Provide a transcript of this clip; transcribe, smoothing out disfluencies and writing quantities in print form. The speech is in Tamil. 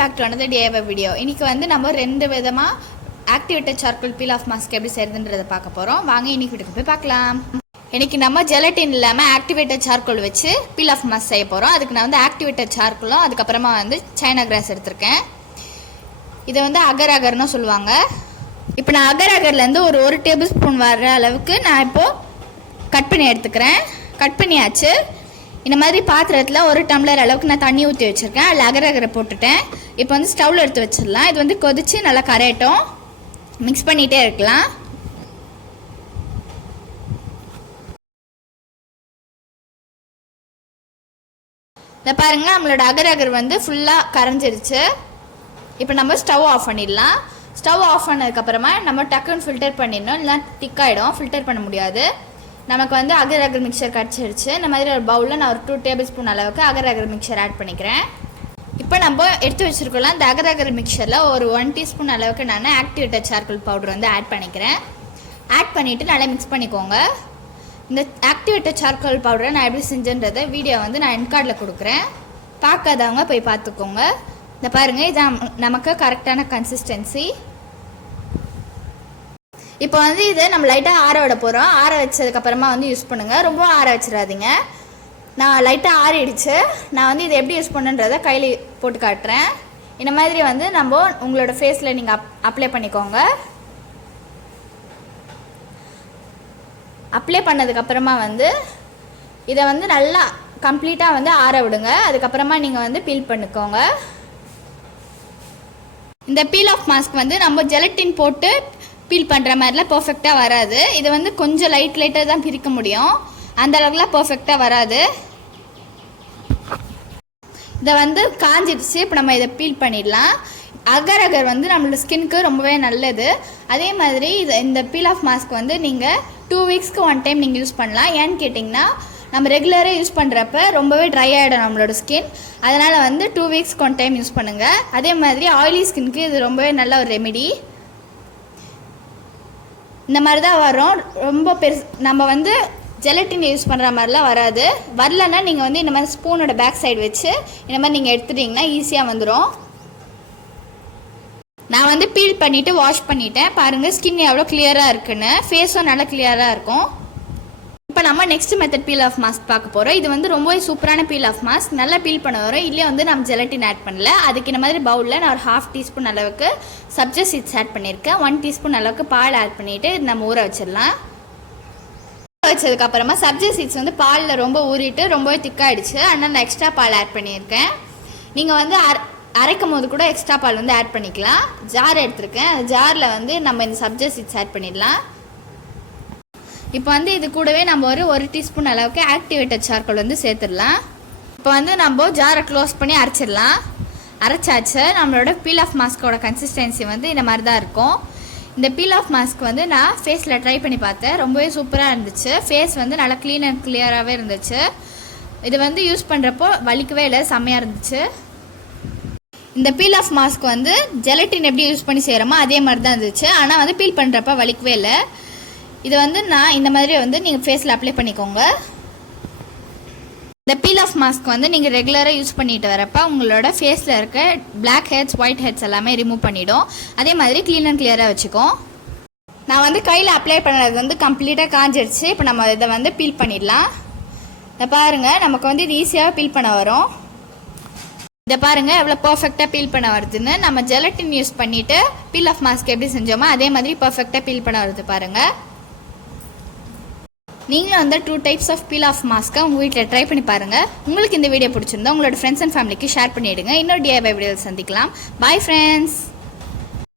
Back to another DIY video. இன்னைக்கு வந்து நம்ம ரெண்டு விதமா activated charcoal peel off mask எப்படி செய்யறதுன்றதை பார்க்க போறோம். வாங்க இன்னைக்கு வீடியோக்கு போய் பார்க்கலாம். இன்னைக்கு நம்ம ஜெலட்டின் இல்லாம ஆக்டிவேட்டட் சார்கோல் வச்சு பீல் ஆஃப் மாஸ்க் செய்ய போறோம். அதுக்கு நான் வந்து ஆக்டிவேட்டட் சார்கோலும் அதுக்கப்புறமா வந்து சைனா கிராஸ் எடுத்திருக்கேன். இதை வந்து அகராகர்னு சொல்லுவாங்க. இப்போ நான் அகராகர்லேருந்து ஒரு டேபிள் ஸ்பூன் வர்ற அளவுக்கு நான் இப்போ கட் பண்ணி எடுத்துக்கிறேன். கட் பண்ணியாச்சு. இந்த மாதிரி பாத்திரத்தில் ஒரு டம்ளர் அளவுக்கு நான் தண்ணி ஊற்றி வச்சுருக்கேன். அதில் அகரகரை போட்டுட்டேன். இப்போ வந்து ஸ்டவ்வில் எடுத்து வச்சிடலாம். இது வந்து கொதித்து நல்லா கரையட்டும். மிக்ஸ் பண்ணிகிட்டே இருக்கலாம். இதை பாருங்கள், நம்மளோட அகரகர் வந்து ஃபுல்லாக கரைஞ்சிருச்சு. இப்போ நம்ம ஸ்டவ் ஆஃப் பண்ணிடலாம். ஸ்டவ் ஆஃப் பண்ணதுக்கப்புறமா நம்ம டக்குன்னு ஃபில்டர் பண்ணிடணும். இல்லைனா திக்காயிடும், ஃபில்டர் பண்ண முடியாது. நமக்கு வந்து அகர் மிக்சர் கிடச்சிருச்சு. இந்த மாதிரி ஒரு பவுலில் நான் ஒரு 2 டேபிள் ஸ்பூன் அளவுக்கு அகர் மிக்சர் ஆட் பண்ணிக்கிறேன். இப்போ நம்ம எடுத்து வச்சுருக்கலாம். இந்த அகர் மிக்சரில் ஒரு 1 டீஸ்பூன் அளவுக்கு நான் ஆக்டிவேட்டட் சார்கோல் பவுடர் வந்து ஆட் பண்ணிக்கிறேன். ஆட் பண்ணிவிட்டு நல்லா மிக்ஸ் பண்ணிக்கோங்க. இந்த ஆக்டிவேட்டட் சார்கோல் பவுடரை நான் எப்படி செஞ்சேன்றதை வீடியோ வந்து நான் எண்ட் கார்டில் கொடுக்குறேன். பார்க்காதவங்க போய் பார்த்துக்கோங்க. இந்த பாருங்கள், இதுதான் நமக்கு கரெக்டான கன்சிஸ்டன்சி. இப்போ வந்து இதை நம்ம லைட்டாக ஆற விட போகிறோம். ஆற வச்சதுக்கப்புறமா வந்து யூஸ் பண்ணுங்கள். ரொம்ப ஆற வச்சிடாதீங்க. நான் லைட்டாக ஆறிடுச்சு. நான் வந்து இதை எப்படி யூஸ் பண்ணுன்றதை கையில் போட்டு காட்டுறேன். இந்த மாதிரி வந்து நம்ம உங்களோட ஃபேஸில் நீங்கள் அப்ளை பண்ணிக்கோங்க. அப்ளை பண்ணதுக்கப்புறமா வந்து இதை வந்து நல்லா கம்ப்ளீட்டாக வந்து ஆற விடுங்க. அதுக்கப்புறமா நீங்கள் வந்து பீல் பண்ணிக்கோங்க. இந்த பீல் ஆஃப் மாஸ்க் வந்து நம்ம ஜெலட்டின் போட்டு பீல் பண்ணுற மாதிரிலாம் பர்ஃபெக்டாக வராது. இது வந்து கொஞ்சம் லைட்டாக தான் பிரிக்க முடியும். அந்த அளவுக்குலாம் பர்ஃபெக்டாக வராது. இதை வந்து காஞ்சிடுச்சு. இப்போ நம்ம இதை பீல் பண்ணிடலாம். அகர் வந்து நம்மளோட ஸ்கின்னுக்கு ரொம்பவே நல்லது. அதே மாதிரி இந்த பீல் ஆஃப் மாஸ்க் வந்து நீங்கள் 2 வீக்ஸ்க்கு 1 டைம் நீங்கள் யூஸ் பண்ணலாம். ஏன்னு கேட்டிங்கன்னா நம்ம ரெகுலராக யூஸ் பண்ணுறப்ப ரொம்பவே ட்ரை ஆகிடும் நம்மளோட ஸ்கின். அதனால் வந்து 2 வீக்ஸ்க்கு 1 டைம் யூஸ் பண்ணுங்கள். அதே மாதிரி ஆயிலி ஸ்கின்னுக்கு இது ரொம்பவே நல்ல ஒரு ரெமிடி. இந்த மாதிரி தான் வரும். ரொம்ப நம்ம வந்து ஜெலட்டின் யூஸ் பண்ணுற மாதிரிலாம் வராது. வரலன்னா நீங்கள் வந்து இந்த மாதிரி ஸ்பூனோட பேக் சைடு வச்சு இந்த மாதிரி நீங்கள் எடுத்துட்டிங்கன்னா ஈஸியாக வந்துடும். நான் வந்து பீல் பண்ணிவிட்டு வாஷ் பண்ணிட்டேன். பாருங்கள் ஸ்கின் எவ்வளோ கிளியராக இருக்குன்னு. ஃபேஸும் நல்லா கிளியராக இருக்கும். இப்போ நம்ம next method feel off mask பார்க்க போகிறோம். இது வந்து ரொம்பவே சூப்பரான பீல் ஆஃப் மாஸ்க். நல்லா பீல் பண்ண வரும். இல்லையே வந்து நம்ம ஜெலட்டின் ஆட் பண்ணல. அதுக்கு இந்த மாதிரி பவுலில் நான் ஒரு 1/2 டீஸ்பூன் அளவுக்கு சப்ஜா சீட்ஸ் ஆட் பண்ணியிருக்கேன். 1 டீஸ்பூன் அளவுக்கு பால் ஆட் பண்ணிவிட்டு நம்ம ஊற வச்சிடலாம். ஊற வச்சதுக்கப்புறமா சப்ஜா சீட்ஸ் வந்து பாலில் ரொம்ப ஊறிட்டு ரொம்பவே திக்காயிடுச்சு. அதனால் நான் எக்ஸ்ட்ரா பால் ஆட் பண்ணியிருக்கேன். நீங்கள் வந்து அரைக்கும் போது கூட எக்ஸ்ட்ரா பால் வந்து ஆட் பண்ணிக்கலாம். ஜார் எடுத்திருக்கேன். அந்த ஜாரில் வந்து நம்ம இந்த சப்ஜா சீட்ஸ் ஆட் பண்ணிடலாம். இப்போ வந்து இது கூடவே நம்ம ஒரு டீஸ்பூன் அளவுக்கு ஆக்டிவேட்டட் சார்கோல் வந்து சேர்த்துடலாம். இப்போ வந்து நம்ம ஜாரை க்ளோஸ் பண்ணி அரைச்சிடலாம். அரைச்சாச்சு. நம்மளோட பீல் ஆஃப் மாஸ்கோட கன்சிஸ்டன்சி வந்து இந்த மாதிரி தான் இருக்கும். இந்த பீல் ஆஃப் மாஸ்க் வந்து நான் ஃபேஸில் ட்ரை பண்ணி பார்த்தேன். ரொம்பவே சூப்பராக இருந்துச்சு. ஃபேஸ் வந்து நல்லா க்ளீன் அண்ட் கிளியராகவே இருந்துச்சு. இது வந்து யூஸ் பண்ணுறப்போ வலிக்கவே இல்லை, செம்மையாக இருந்துச்சு. இந்த பீல் ஆஃப் மாஸ்க் வந்து ஜெலட்டின் எப்படி யூஸ் பண்ணி செய்கிறோமோ அதே மாதிரி தான் இருந்துச்சு. ஆனால் வந்து பீல் பண்ணுறப்ப வலிக்கவே இல்லை. இது வந்து நான் இந்த மாதிரி வந்து நீங்கள் ஃபேஸில் அப்ளை பண்ணிக்கோங்க. இந்த பீல் ஆஃப் மாஸ்க் வந்து நீங்கள் ரெகுலராக யூஸ் பண்ணிட்டு வரப்போ உங்களோட ஃபேஸில் இருக்க பிளாக் ஹெட்ஸ், ஒயிட் ஹெட்ஸ் எல்லாமே ரிமூவ் பண்ணிவிடும். அதே மாதிரி க்ளீன் அண்ட் கிளியராக வச்சுக்கும். நான் வந்து கையில் அப்ளை பண்ணுறது வந்து கம்ப்ளீட்டாக காஞ்சிடுச்சு. இப்போ நம்ம இதை வந்து பீல் பண்ணிடலாம். இதை பாருங்கள், நமக்கு வந்து இது ஈஸியாக பீல் பண்ண வரும். இதை பாருங்கள் எவ்வளோ பர்ஃபெக்டாக பீல் பண்ண வருதுன்னு. நம்ம ஜெலட்டின் யூஸ் பண்ணிவிட்டு பீல் ஆஃப் மாஸ்க் எப்படி செஞ்சோமோ அதே மாதிரி பர்ஃபெக்டாக பீல் பண்ண வருது பாருங்கள். நீங்களும் வந்து 2 டைப்ஸ் ஆஃப் பீல் ஆஃப் மாஸ்க்கை உங்கள் வீட்டில் ட்ரை பண்ணி பாருங்கள். உங்களுக்கு இந்த வீடியோ பிடிச்சிருந்தா உங்களோட ஃப்ரெண்ட்ஸ் அண்ட் ஃபேமிலிக்கு ஷேர் பண்ணிவிடுங்க. இன்னொரு DIY வீடியோவில் சந்திக்கலாம். Bye friends.